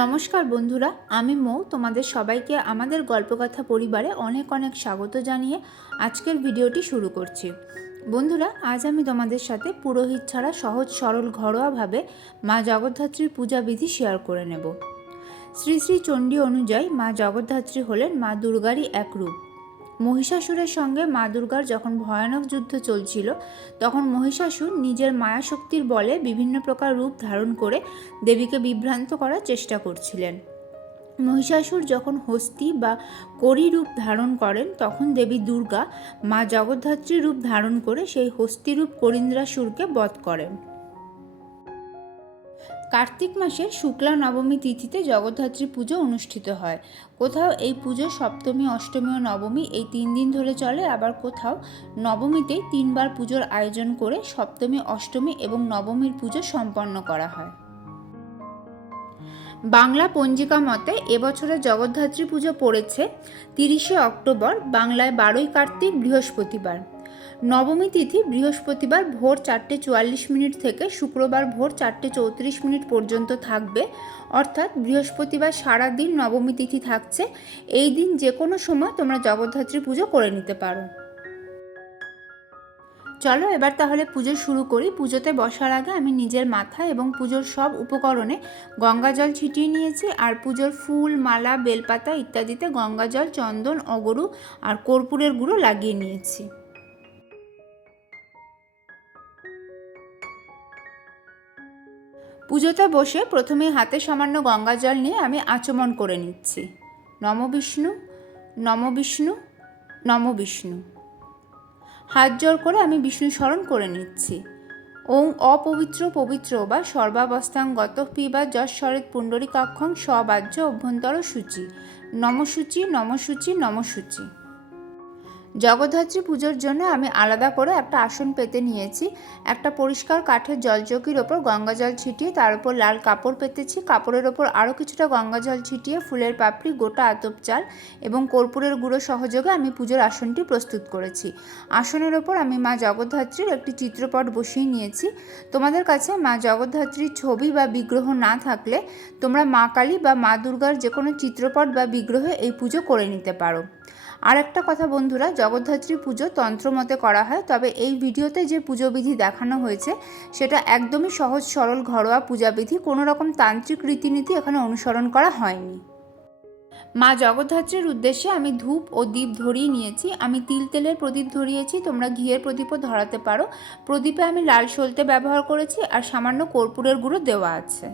নমস্কার বন্ধুরা, আমি মৌ। তোমাদের সবাইকে আমাদের গল্পকথা পরিবারে অনেক অনেক স্বাগত জানিয়ে আজকের ভিডিওটি শুরু করছি। বন্ধুরা, আজ আমি তোমাদের সাথে পুরোহিত ছাড়া সহজ সরল ঘরোয়াভাবে মা জগদ্ধাত্রীর পূজা বিধি শেয়ার করে নেব। শ্রী শ্রী চণ্ডী অনুযায়ী মা জগদ্ধাত্রী হলেন মা দুর্গারই এক রূপ। মহিষাসুরের সঙ্গে মা দুর্গার যখন ভয়ানক যুদ্ধ চলছিল, তখন মহিষাসুর নিজের মায়াশক্তির বলে বিভিন্ন প্রকার রূপ ধারণ করে দেবীকে বিভ্রান্ত করার চেষ্টা করছিলেন। মহিষাসুর যখন হস্তি বা করি রূপ ধারণ করেন, তখন দেবী দুর্গা মা জগদ্ধাত্রী রূপ ধারণ করে সেই হস্তিরূপ করিন্দ্রাসুরকে বধ করেন। কার্তিক মাসের শুক্লা নবমী তিথিতে জগদ্ধাত্রী পুজো অনুষ্ঠিত হয়। কোথাও এই পুজো সপ্তমী, অষ্টমী ও নবমী এই তিন দিন ধরে চলে, আবার কোথাও নবমীতেই তিনবার পুজোর আয়োজন করে সপ্তমী, অষ্টমী এবং নবমীর পুজো সম্পন্ন করা হয়। বাংলা পঞ্জিকা মতে এবছরে জগদ্ধাত্রী পুজো পড়েছে তিরিশে অক্টোবর, বাংলায় বারোই কার্তিক বৃহস্পতিবার। নবমী তিথি বৃহস্পতিবার ভোর চারটে চুয়াল্লিশ মিনিট থেকে শুক্রবার ভোর চারটে চৌত্রিশ মিনিট পর্যন্ত থাকবে। অর্থাৎ বৃহস্পতিবার সারা দিন নবমী তিথি থাকছে। এই দিন যে কোনো সময় তোমরা জগদ্ধাত্রী পুজো করে নিতে পারো। চলো এবার তাহলে পুজো শুরু করি। পুজোতে বসার আগে আমি নিজের মাথা এবং পুজোর সব উপকরণে গঙ্গা জল ছিটিয়ে নিয়েছি আর পুজোর ফুল, মালা, বেলপাতা ইত্যাদিতে গঙ্গা জল, চন্দন, অগরু আর কর্পূরের গুঁড়ো লাগিয়ে নিয়েছি। পুজোতে বসে প্রথমে হাতে সামান্য গঙ্গা জল নিয়ে আমি আচমন করে নিচ্ছি। নম বিষ্ণু নম বিষ্ণু নম বিষ্ণু। হাত জোর করে আমি বিষ্ণু স্মরণ করে নিচ্ছি। ওং অপবিত্র পবিত্র বা সর্বাবস্থাঙ্গত পিবা যশ্বরেত পুণ্ডরিকাক্ষং সবাহ্য অভ্যন্তর সূচি। নমসূচি নমসূচি নমসূচি। জগদ্ধাত্রী পুজোর জন্য আমি আলাদা করে একটা আসন পেতে নিয়েছি। একটা পরিষ্কার কাঠের জলচৌকির ওপর গঙ্গা জল ছিটিয়ে, তার উপর লাল কাপড় পেতেছি। কাপড়ের ওপর আরও কিছুটা গঙ্গা জল ছিটিয়ে, ফুলের পাপড়ি, গোটা আতপ চাল এবং কর্পূরের গুঁড়ো সহযোগে আমি পুজোর আসনটি প্রস্তুত করেছি। আসনের ওপর আমি মা জগদ্ধাত্রীর একটি চিত্রপট বসিয়ে নিয়েছি। তোমাদের কাছে মা জগদ্ধাত্রীর ছবি বা বিগ্রহ না থাকলে তোমরা মা কালী বা মা দুর্গার যে কোনো চিত্রপট বা বিগ্রহে এই পুজো করে নিতে পারো। আর একটা কথা বন্ধুরা, জগদ্ধাত্রী পুজো তন্ত্রমতে করা হয়, তবে এই ভিডিওতে যে পুজো বিধি দেখানো হয়েছে, সেটা একদমই সহজ, সরল, ঘরোয়া পূজাবিধি কোনো রকম তান্ত্রিক রীতিনীতি এখানে অনুসরণ করা হয়নি। মা জগদ্ধাত্রীর উদ্দেশ্যে আমি ধূপ ও দীপ ধরিয়ে নিয়েছি, আমি তিল তেলের প্রদীপ ধরিয়েছি, তোমরা ঘিয়ের প্রদীপও ধরাতে পারো, প্রদীপে আমি লাল সলতে ব্যবহার করেছি, আর সামান্য কর্পূরের গুঁড়ো দেওয়া আছে।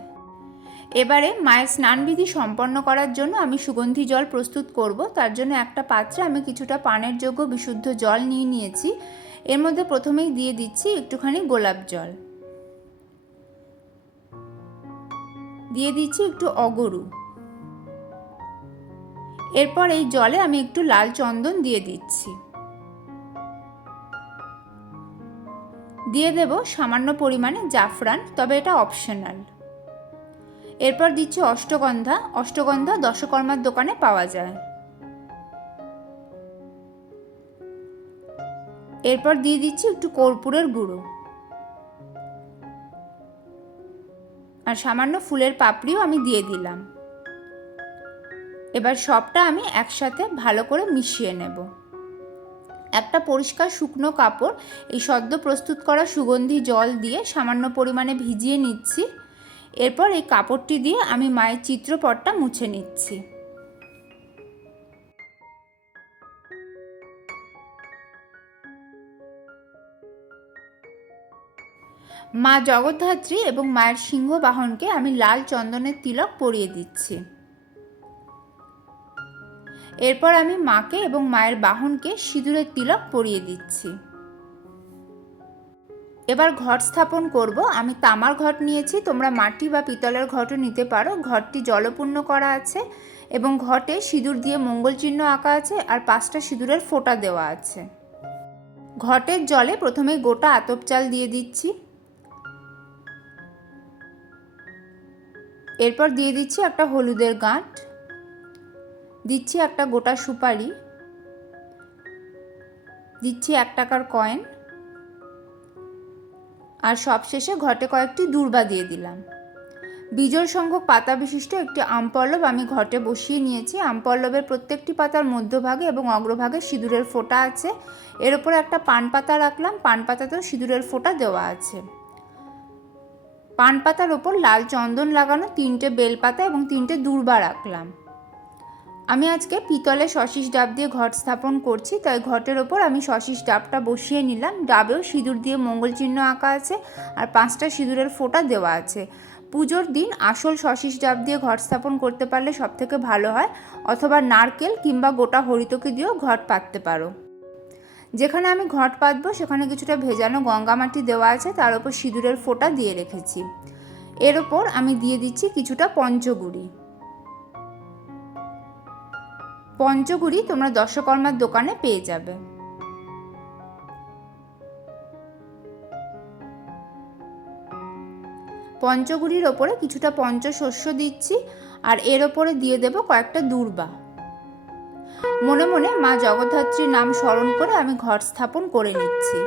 এবারে মায়ের স্নানবিধি সম্পন্ন করার জন্য আমি সুগন্ধি জল প্রস্তুত করব। তার জন্য একটা পাত্রে আমি কিছুটা পানের যোগ্য বিশুদ্ধ জল নিয়ে নিয়েছি। এর মধ্যে প্রথমেই দিয়ে দিচ্ছি একটুখানি গোলাপ জল। দিয়ে দিচ্ছি একটু অগরু। এরপর এই জলে আমি একটু লাল চন্দন দিয়ে দিচ্ছি। দিয়ে দেব সামান্য পরিমাণে জাফরান, তবে এটা অপশনাল। এরপর দিচ্ছি অষ্টগন্ধা। অষ্টগন্ধা দশকর্মার দোকানে পাওয়া যায়। এরপর দিয়ে দিচ্ছি একটু কর্পূরের গুঁড়ো। আর সামান্য ফুলের পাপড়িও আমি দিয়ে দিলাম। এবার সবটা আমি একসাথে ভালো করে মিশিয়ে নেব। একটা পরিষ্কার শুকনো কাপড়, এই সদ্য প্রস্তুত করা সুগন্ধি জল দিয়ে সামান্য পরিমাণে ভিজিয়ে নিচ্ছি। এরপর এই কাপড়টি দিয়ে আমি মায়ের চিত্রপটটা মুছে নিচ্ছি। মা জগদ্ধাত্রী এবং মায়ের সিংহ বাহনকে আমি লাল চন্দনের তিলক পরিয়ে দিচ্ছি। এরপর আমি মাকে এবং মায়ের বাহনকে সিঁদুরের তিলক পরিয়ে দিচ্ছি। এবার ঘট স্থাপন করব। আমি তামার ঘট নিয়েছি। তোমরা মাটি বা পিতলের ঘটও নিতে পারো। ঘরটি জলপূর্ণ করা আছে এবং ঘটে সিঁদুর দিয়ে মঙ্গল চিহ্ন আঁকা আছে আর পাঁচটা সিঁদুরের ফোঁটা দেওয়া আছে। ঘটের জলে প্রথমে গোটা আতপ চাল দিয়ে দিচ্ছি। এরপর দিয়ে দিচ্ছি একটা হলুদের গাঁট। দিচ্ছি একটা গোটা সুপারি। দিচ্ছি এক টাকার কয়েন। আর সবশেষে ঘটে কয়েকটি দূর্বা দিয়ে দিলাম। বিজোড় সংখ্যক পাতা বিশিষ্ট একটি আমপল্লব আমি ঘটে বসিয়ে নিয়েছি। আমপল্লবের প্রত্যেকটি পাতার মধ্যভাগে এবং অগ্রভাগে সিঁদুরের ফোঁটা আছে। এর উপরে একটা পান পাতা রাখলাম। পান পাতাতেও সিঁদুরের ফোঁটা দেওয়া আছে। পান পাতার ওপর লাল চন্দন লাগানো তিনটে বেলপাতা এবং তিনটে দূর্বা রাখলাম। আমি আজকে পিতলে শশিস ডাব দিয়ে ঘট স্থাপন করছি, তাই ঘটের ওপর আমি শশিস ডাবটা বসিয়ে নিলাম। ডাবেও সিঁদুর দিয়ে মঙ্গল চিহ্ন আঁকা আছে আর পাঁচটা সিঁদুরের ফোঁটা দেওয়া আছে। পুজোর দিন আসল শশিস ডাব দিয়ে ঘট স্থাপন করতে পারলে সব থেকে ভালো হয়, অথবা নারকেল কিংবা গোটা হরিতকি দিয়েও ঘট পাততে পারো। যেখানে আমি ঘট পাতবো, সেখানে কিছুটা ভেজানো গঙ্গা মাটি দেওয়া আছে, তার উপর সিঁদুরের ফোঁটা দিয়ে রেখেছি। এর ওপর আমি দিয়ে দিচ্ছি কিছুটা পঞ্চগুড়ি। পঞ্চগুড়ি তোমরা দশকর্মার দোকানে পেয়ে যাবে। পঞ্চগুড়ির ওপরে কিছুটা পঞ্চশস্য দিচ্ছি আর এর ওপরে দিয়ে দেব কয়েকটা দূর্বা। মনে মনে মা জগদ্ধাত্রীর নাম স্মরণ করে আমি ঘট স্থাপন করে নিচ্ছি।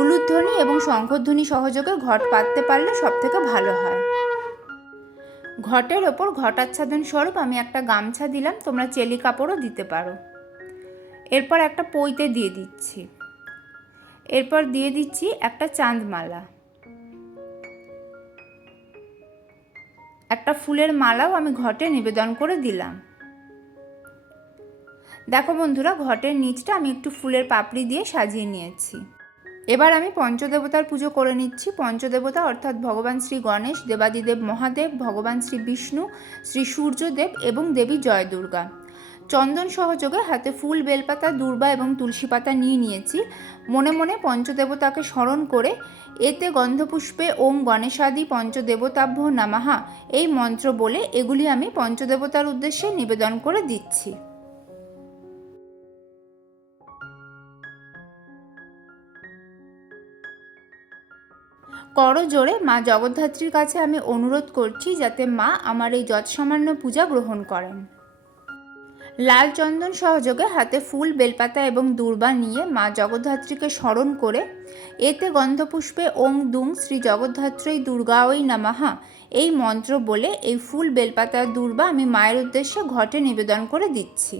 উলুধ্বনি এবং শঙ্খধ্বনি সহযোগে ঘট পাততে পারলে সব থেকে ভালো হয়। ঘটের ওপর ঘটাচ্ছাদন স্বরূপ আমি একটা গামছা দিলাম, তোমরা চেলি কাপড়ও দিতে পারো। এরপর একটা পইতে দিয়ে দিচ্ছি। এরপর দিয়ে দিচ্ছি একটা চাঁদমালা। একটা ফুলের মালাও আমি ঘটে নিবেদন করে দিলাম। দেখো বন্ধুরা, ঘটের নিচটা আমি একটু ফুলের পাপড়ি দিয়ে সাজিয়ে নিয়েছি। এবার আমি পঞ্চদেবতার পুজো করে নিচ্ছি। পঞ্চদেবতা অর্থাৎ ভগবান শ্রী গণেশ, দেবাদিদেব মহাদেব, ভগবান শ্রী বিষ্ণু, শ্রী সূর্যদেব এবং দেবী জয় দুর্গা চন্দন সহযোগে হাতে ফুল, বেলপাতা, দুর্বা এবং তুলসী পাতা নিয়ে নিয়েছি। মনে মনে পঞ্চদেবতাকে স্মরণ করে এতে গন্ধপুষ্পে ওম গণেশাদি পঞ্চদেবতাভ্য নামাহা এই মন্ত্র বলে এগুলি আমি পঞ্চদেবতার উদ্দেশ্যে নিবেদন করে দিচ্ছি। করজোড়ে মা জগদ্ধাত্রীর কাছে আমি অনুরোধ করছি যাতে মা আমার এই যৎসামান্য পূজা গ্রহণ করেন। লাল চন্দন সহযোগে হাতে ফুল, বেলপাতা এবং দুর্বা নিয়ে মা জগদ্ধাত্রীকে স্মরণ করে, এতে গন্ধপুষ্পে ওং দুং শ্রী জগদ্ধাত্রী দুর্গা ওই নামাহা এই মন্ত্র বলে এই ফুল বেলপাতার দুর্বা আমি মায়ের উদ্দেশ্যে ঘটে নিবেদন করে দিচ্ছি।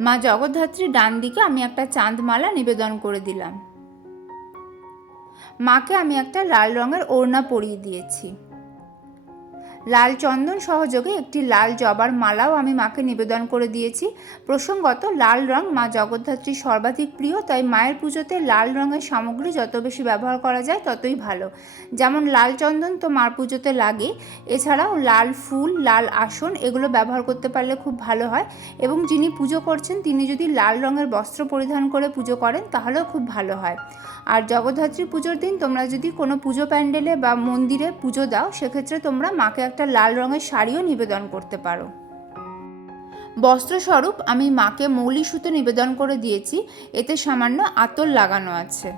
মা জগদ্ধাত্রীর ডান দিকে আমি একটা চাঁদমালা নিবেদন করে দিলাম। মাকে আমি একটা লাল রঙের ওড়না পরিয়ে দিয়েছি। লাল চন্দন সহযোগে একটি লাল জবার মালাও আমি মাকে নিবেদন করে দিয়েছি। প্রসঙ্গত, লাল রং মা জগদ্ধাত্রীর সর্বাধিক প্রিয়, তাই মায়ের পুজোতে লাল রঙের সামগ্রী যত বেশি ব্যবহার করা যায় ততই ভালো। যেমন লাল চন্দন তো মার পুজোতে লাগে। এছাড়াও, লাল ফুল, লাল আসন এগুলো ব্যবহার করতে পারলে খুব ভালো হয় এবং যিনি পুজো করছেন, তিনি যদি লাল রঙের বস্ত্র পরিধান করে পুজো করেন, তাহলেও খুব ভালো হয়। আর জগদ্ধাত্রী পুজোর দিন তোমরা যদি কোনো পুজো প্যান্ডেলে বা মন্দিরে পুজো দাও, সেক্ষেত্রে তোমরা মাকে একটা লাল রঙের শাড়িও নিবেদন করতে পারো। বস্ত্রস্বরূপ আমি মাকে মৌলি সুতো নিবেদন করে দিয়েছি, এতে সামান্য আতর লাগানো আছে।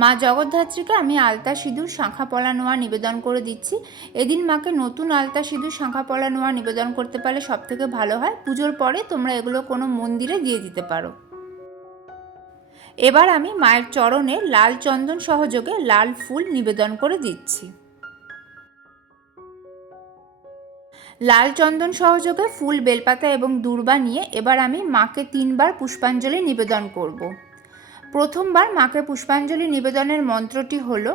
মা জগদ্ধাত্রীকে আমি আলতা সিঁদুর, শাঁখা পলা নোয়া নিবেদন করে দিচ্ছি। এদিন মাকে নতুন আলতা সিঁদুর, শাঁখা পলা নোয়া নিবেদন করতে পারলে সব থেকে ভালো হয়। পুজোর পরে তোমরা এগুলো কোনো মন্দিরে দিয়ে দিতে পারো। এবার আমি মায়ের চরণে লাল চন্দন সহযোগে লাল ফুল নিবেদন করে দিচ্ছি। লাল চন্দন সহযোগে ফুল, বেলপাতা এবং দূর্বা নিয়ে এবার আমি মাকে তিনবার পুষ্পাঞ্জলি নিবেদন করব। প্রথমবার মাকে পুষ্পাঞ্জলি নিবেদনের মন্ত্রটি হল,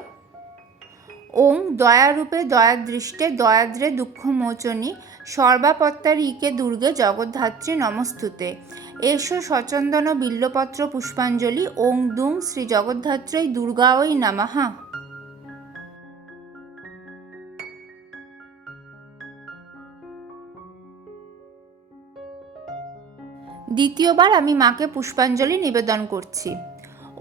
ওং দয়ারূপে দয়াদৃষ্টে দয়াদ্রে দুঃখমোচনী সর্বাপত্তারিকে দুর্গে জগদ্ধাত্রী নমস্তুতে। এসো সচন্দন বিল্লপত্র পুষ্পাঞ্জলি, ওং দুং শ্রী জগদ্ধাত্রী দুর্গা ওই নামাহা দ্বিতীয়বার আমি মাকে পুষ্পাঞ্জলি নিবেদন করছি।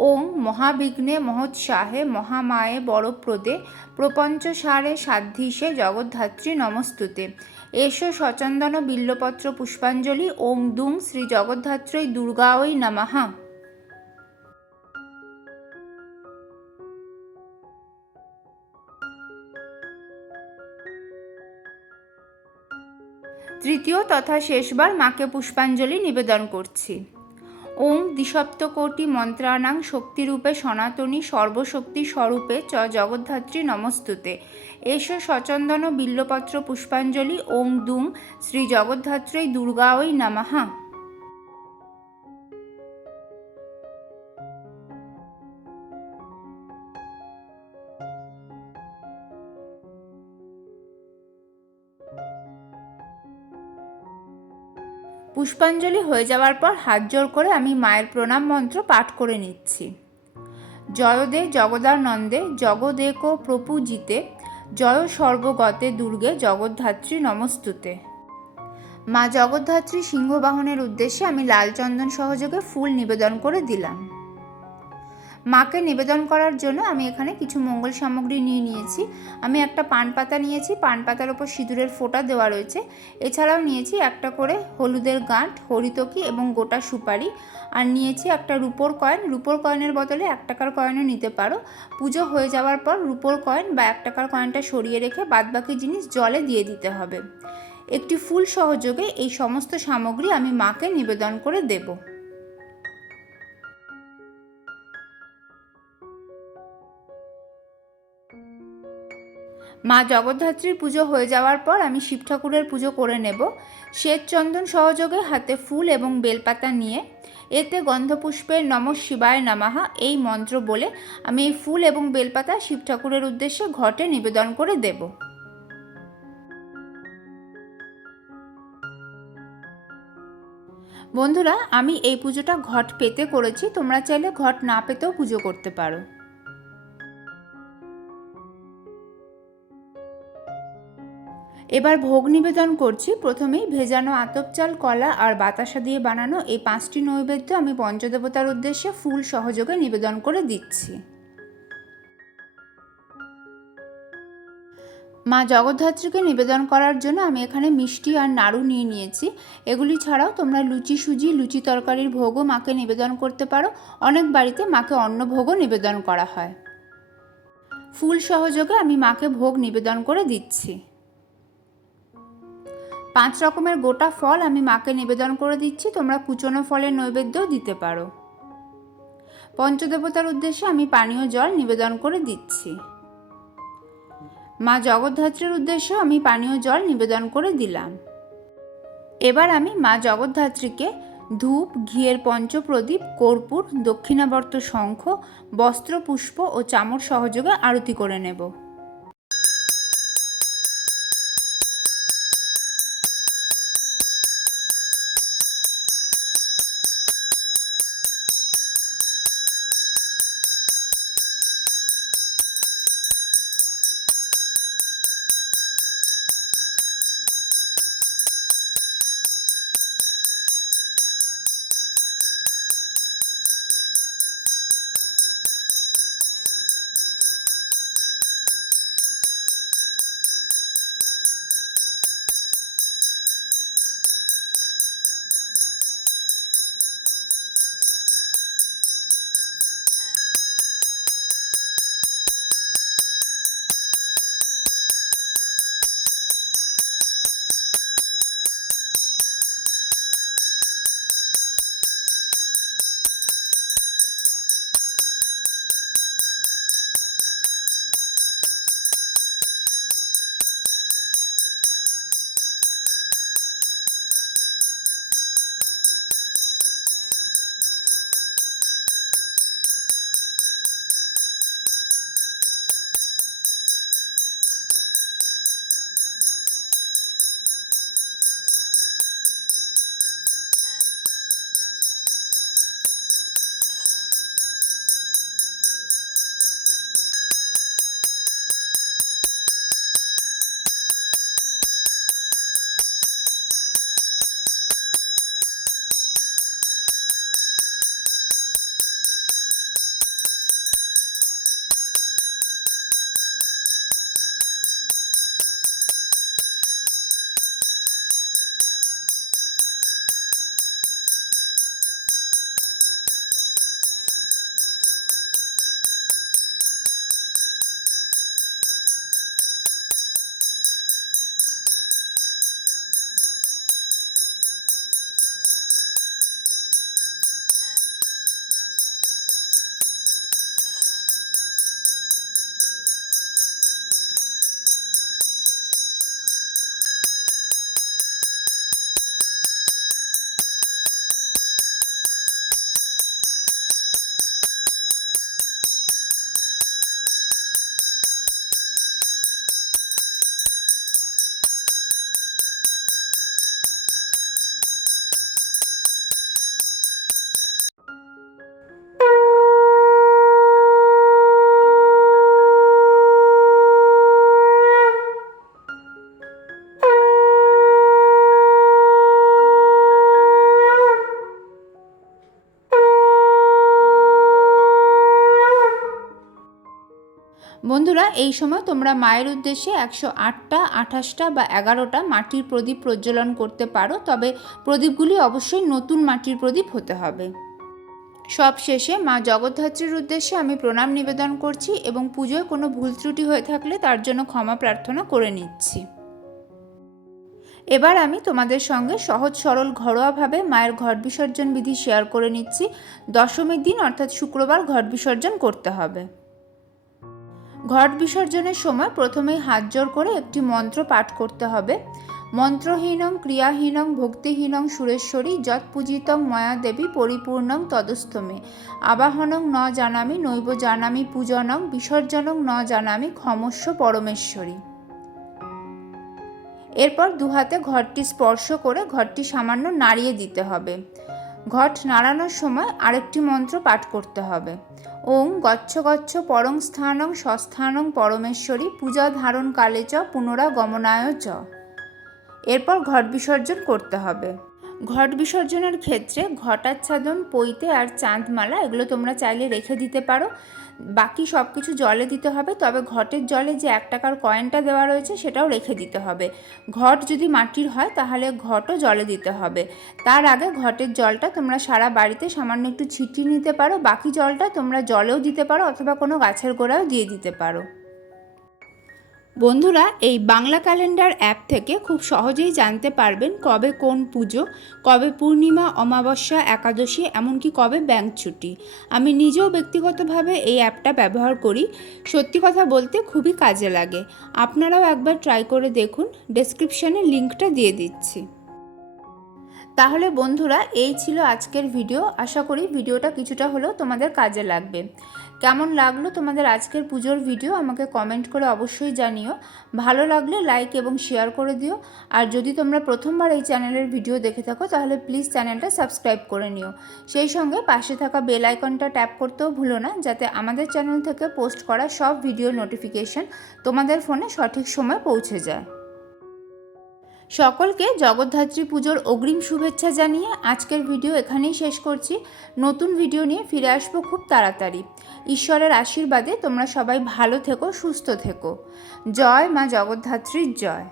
ওং মহাবিঘ্নে মহোৎসাহে মহামায়ে বড়প্রদে প্রপঞ্চ সারে সাধ্যিসে জগদ্ধাত্রী নমস্তুতে। এসো সচন্দন বিল্লপত্র পুষ্পাঞ্জলি, ওং দুং শ্রী জগদ্ধাত্রী দুর্গা ওই তৃতীয় তথা শেষবার মাকে পুষ্পাঞ্জলি নিবেদন করছি। ওং দ্বিসপ্তকোটি মন্ত্রাণাং শক্তিরূপে সনাতনী সর্বশক্তি স্বরূপে চ জগদ্ধাত্রী নমস্তুতে। এস সচন্দন বিল্লপত্র পুষ্পাঞ্জলি ওং দুং শ্রী জগদ্ধাত্রী দুর্গাওই নমঃ। পুষ্পাঞ্জলি হয়ে যাওয়ার পর হাত জোর করে আমি মায়ের প্রণাম মন্ত্র পাঠ করে নিচ্ছি। জয়দে জগদানন্দে জগদেক প্রপুজিতে, জয় সর্বগতে দুর্গে জগদ্ধাত্রী নমস্তুতে। মা জগদ্ধাত্রী সিংহবাহনের উদ্দেশ্যে আমি লাল চন্দন সহযোগে ফুল নিবেদন করে দিলাম। মাকে নিবেদন করার জন্য আমি এখানে কিছু মঙ্গল সামগ্রী নিয়ে নিয়েছি। আমি একটা পান পাতা নিয়েছি। পান পাতার ওপর সিঁদুরের ফোঁটা দেওয়া রয়েছে। এছাড়াও নিয়েছি একটা করে হলুদের গাঁট, হরিতকি এবং গোটা সুপারি। আর নিয়েছি একটা রুপোর কয়েন। রুপোর কয়েনের বদলে এক টাকার কয়েনও নিতে পারো। পুজো হয়ে যাওয়ার পর রুপোর কয়েন বা এক টাকার কয়েনটা সরিয়ে রেখে বাদবাকি জিনিস জলে দিয়ে দিতে হবে। একটি ফুল সহযোগে এই সমস্ত সামগ্রী আমি মাকে নিবেদন করে দেবো। মা জগদ্ধাত্রীর পুজো হয়ে যাওয়ার পর আমি শিব ঠাকুরের পুজো করে নেব। শ্বেত চন্দন সহযোগে হাতে ফুল এবং বেলপাতা নিয়ে এতে গন্ধপুষ্পের নম শিবায় নামাহা এই মন্ত্র বলে আমি এই ফুল এবং বেলপাতা শিব ঠাকুরের উদ্দেশ্যে ঘটে নিবেদন করে দেব। বন্ধুরা, আমি এই পুজোটা ঘট পেতে করেছি। তোমরা চাইলে ঘট না পেতেও পুজো করতে পারো। এবার ভোগ নিবেদন করছি। প্রথমেই ভেজানো আতপ চাল, কলা আর বাতাসা দিয়ে বানানো এই পাঁচটি নৈবেদ্য আমি পঞ্চদেবতার উদ্দেশ্যে ফুল সহযোগে নিবেদন করে দিচ্ছি। মা জগদ্ধাত্রীকে নিবেদন করার জন্য আমি এখানে মিষ্টি আর নাড়ু নিয়ে নিয়েছি। এগুলি ছাড়াও তোমরা লুচি, সুজি, লুচি তরকারির ভোগও মাকে নিবেদন করতে পারো। অনেক বাড়িতে মাকে অন্ন ভোগও নিবেদন করা হয়। ফুল সহযোগে আমি মাকে ভোগ নিবেদন করে দিচ্ছি। পাঁচ রকমের গোটা ফল আমি মাকে নিবেদন করে দিচ্ছি, তোমরা কুচনো ফলের নৈবেদ্যও দিতে পারো। পঞ্চদেবতার উদ্দেশ্যে আমি পানীয় জল নিবেদন করে দিচ্ছি। মা জগদ্ধাত্রীর উদ্দেশ্যে আমি পানীয় জল নিবেদন করে দিলাম। এবার আমি মা জগদ্ধাত্রীকে ধূপ, ঘিয়ের পঞ্চপ্রদীপ, কর্পূর, দক্ষিণাবর্ত শঙ্খ, বস্ত্র, পুষ্প ও চামর সহযোগে আরতি করে নেব। এই সময় তোমরা মায়ের উদ্দেশ্যে একশো আটটা, আঠাশটা বা এগারোটা মাটির প্রদীপ প্রজ্বলন করতে পারো। তবে প্রদীপগুলি অবশ্যই নতুন মাটির প্রদীপ হতে হবে। সব শেষে মা জগদ্ধাত্রীর উদ্দেশ্যে আমি প্রণাম নিবেদন করছি এবং পুজোয় কোনো ভুল ত্রুটি হয়ে থাকলে তার জন্য ক্ষমা প্রার্থনা করে নিচ্ছি। এবার আমি তোমাদের সঙ্গে সহজ সরল ঘরোয়াভাবে মায়ের ঘট বিসর্জন বিধি শেয়ার করে নিচ্ছি। দশমীর দিন অর্থাৎ শুক্রবার ঘট বিসর্জন করতে হবে। ঘট বিসর্জনের সময় প্রথমেই হাত জোর করে একটি মন্ত্র পাঠ করতে হবে। মন্ত্রহীনং, ক্রিয়াহীনং, ভক্তিহীনং, সুরেশ্বরী যৎ পূজিতং ময়া দেবী পরিপূর্ণং, তদস্তমে। আবাহনং, ন জানামি, নৈব জানামি, পূজনং, বিসর্জনং, ন জানামি, ক্ষমস্ব পরমেশ্বরী। এরপর দুহাতে ঘরটি স্পর্শ করে ঘরটি সামান্য নাড়িয়ে দিতে হবে। ঘট নাড়ানোর সময় আরেকটি মন্ত্র পাঠ করতে হবে। ওং গচ্ছ গচ্ছ পরং স্থানং সস্থানং পরমেশ্বরী পূজা ধারণ কালে চ পুনরা গমনায় চ। এরপর ঘট বিসর্জন করতে হবে। ঘট বিসর্জনের ক্ষেত্রে ঘটাচ্ছাদন, পৈতে আর চাঁদমালা এগুলো তোমরা চাইলে রেখে দিতে পারো। বাকি সব কিছু জলে দিতে হবে, তবে ঘটের জলে যে এক টাকার কয়েনটা দেওয়া রয়েছে সেটাও রেখে দিতে হবে। ঘট যদি মাটির হয়, তাহলে ঘটও জলে দিতে হবে। তার আগে ঘটের জলটা তোমরা সারা বাড়িতে সামান্য একটু ছিটিয়ে নিতে পারো, বাকি জলটা তোমরা জলেও দিতে পারো, অথবা কোনো গাছের গোড়াও দিয়ে দিতে পারো। বন্ধুরা, এই বাংলা ক্যালেন্ডার অ্যাপ থেকে খুব সহজেই জানতে পারবেন কবে কোন পুজো, কবে পূর্ণিমা, অমাবস্যা, একাদশী, এমনকি কবে ব্যাংক ছুটি। আমি নিজেও ব্যক্তিগতভাবে এই অ্যাপটা ব্যবহার করি। সত্যি কথা বলতে খুবই কাজে লাগে। আপনারাও একবার ট্রাই করে দেখুন ডেসক্রিপশানে লিঙ্কটা দিয়ে দিচ্ছি। তাহলে বন্ধুরা, এই ছিল আজকের ভিডিও আশা করি ভিডিওটা কিছুটা হলেও তোমাদের কাজে লাগবে। কেমন লাগল তোমাদের আজকের পুজোর ভিডিও আমাকে কমেন্ট করে অবশ্যই জানিও। ভালো লাগলে লাইক এবং শেয়ার করে দিও। আর যদি তোমরা প্রথমবার এই চ্যানেলের ভিডিও দেখে থাকো, তাহলে প্লিজ চ্যানেলটা সাবস্ক্রাইব করে নিও। সেই সঙ্গে পাশে থাকা বেল আইকনটা ট্যাপ করতেও ভুলো না, যাতে আমাদের চ্যানেল থেকে পোস্ট করা সব ভিডিও নোটিফিকেশন তোমাদের ফোনে সঠিক সময় পৌঁছে যায়। সকলকে জগদ্ধাত্রী পুজোর অগ্রিম শুভেচ্ছা জানিয়ে আজকের ভিডিও এখানেই শেষ করছি। নতুন ভিডিও নিয়ে ফিরে আসব খুব তাড়াতাড়ি। ঈশ্বরের আশীর্বাদে তোমরা সবাই ভালো থেকো, সুস্থ থেকো। জয় মা জগদ্ধাত্রীর জয়।